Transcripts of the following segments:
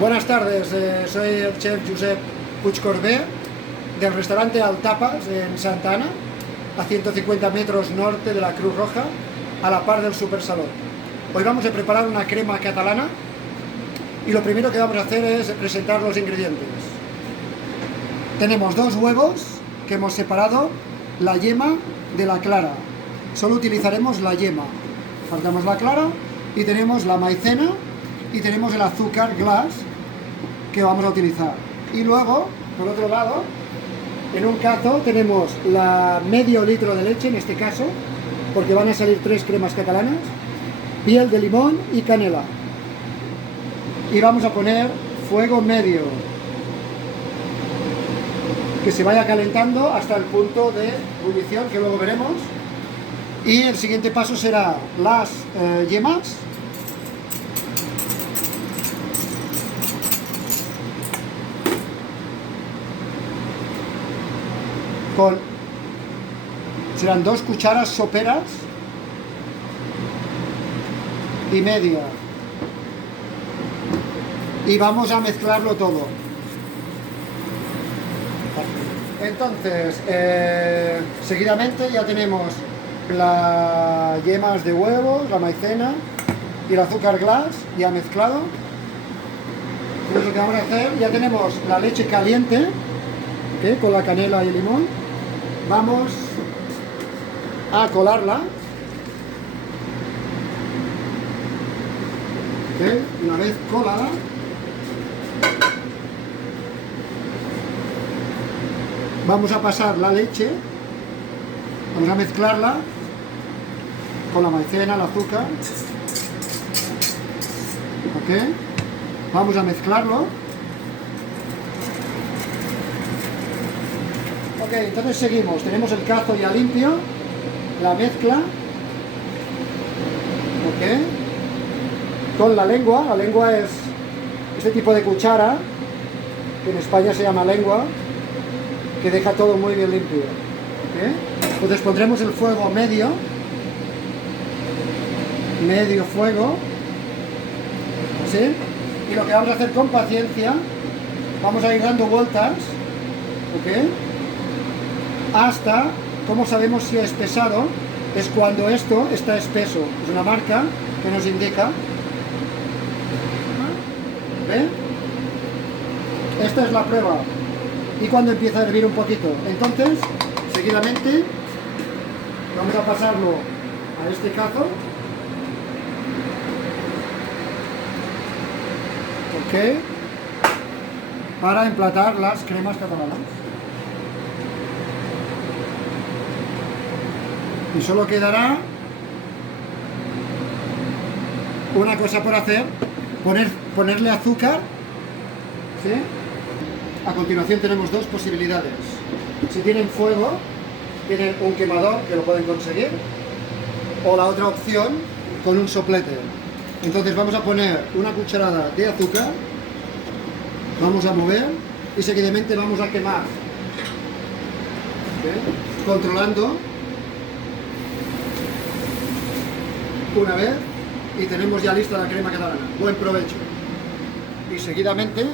Buenas tardes, soy el chef Josep Puigcorbé del restaurante Altapas en Santa Ana, a 150 metros norte de la Cruz Roja, a la par del Supersalón. Hoy vamos a preparar una crema catalana y lo primero que vamos a hacer es presentar los ingredientes. Tenemos 2 huevos que hemos separado la yema de la clara. Solo utilizaremos la yema. Faltamos la clara y tenemos la maicena y tenemos el azúcar glass que vamos a utilizar. Y luego, por otro lado, en un cazo tenemos la medio litro de leche, en este caso, porque van a salir 3 cremas catalanas, piel de limón y canela. Y vamos a poner fuego medio, que se vaya calentando hasta el punto de ebullición, que luego veremos. Y el siguiente paso será las yemas. Serán 2 cucharas soperas y media. Y vamos a mezclarlo todo. Entonces, seguidamente ya tenemos las yemas de huevos, la maicena y el azúcar glass ya mezclado. Entonces lo que vamos a hacer, ya tenemos la leche caliente, ¿okay?, con la canela y el limón. Vamos a colarla. ¿Okay? Una vez colada, vamos a pasar la leche, vamos a mezclarla con la maicena, el azúcar. ¿Okay? Vamos a mezclarlo. Ok, entonces seguimos. Tenemos el cazo ya limpio, la mezcla, ok, con la lengua es este tipo de cuchara, que en España se llama lengua, que deja todo muy bien limpio, ok. Entonces pondremos el fuego medio fuego, ¿sí? Y lo que vamos a hacer con paciencia, vamos a ir dando vueltas, ok, hasta, ¿cómo sabemos si es pesado? Es cuando esto está espeso. Es una marca que nos indica. ¿Ve? Esta es la prueba. Y cuando empieza a hervir un poquito. Entonces, seguidamente, vamos a pasarlo a este cazo. Ok. Para emplatar las cremas catalanas. Y solo quedará una cosa por hacer, ponerle azúcar, ¿sí? A continuación tenemos 2 posibilidades. Si tienen fuego, tienen un quemador que lo pueden conseguir, o la otra opción con un soplete. Entonces vamos a poner una cucharada de azúcar, vamos a mover y seguidamente vamos a quemar, ¿sí?, controlando. Una vez y tenemos ya lista la crema catalana. Buen provecho. Y seguidamente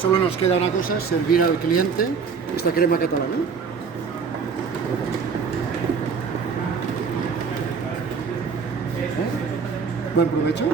solo nos queda una cosa, servir al cliente esta crema catalana. Buen provecho.